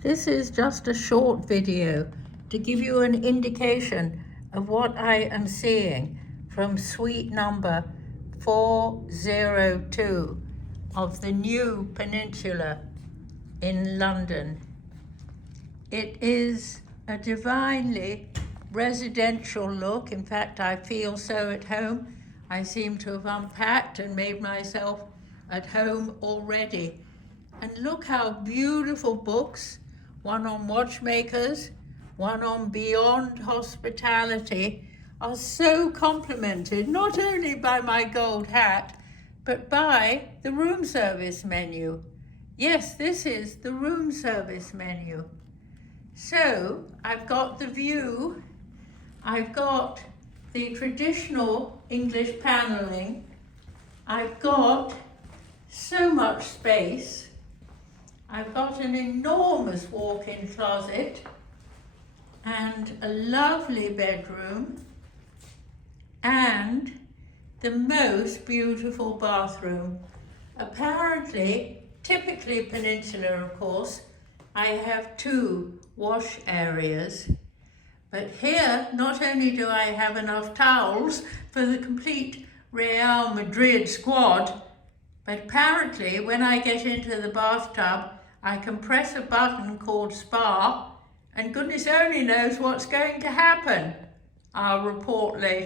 This is just a short video to give you an indication of what I am seeing from suite number 402 of the new Peninsula in London. It is a divinely residential look. In fact, I feel so at home. I seem to have unpacked and made myself at home already. And look how beautiful books, one on watchmakers, one on beyond hospitality, are so complimented, not only by my gold hat, but by the room service menu. Yes, this is the room service menu. So I've got the view, I've got the traditional English paneling, I've got so much space, I've got an enormous walk-in closet and a lovely bedroom and the most beautiful bathroom. Apparently, typically Peninsula, of course, I have 2 wash areas, but here not only do I have enough towels for the complete Real Madrid squad, but apparently when I get into the bathtub I can press a button called spa and goodness only knows what's going to happen. I'll report later.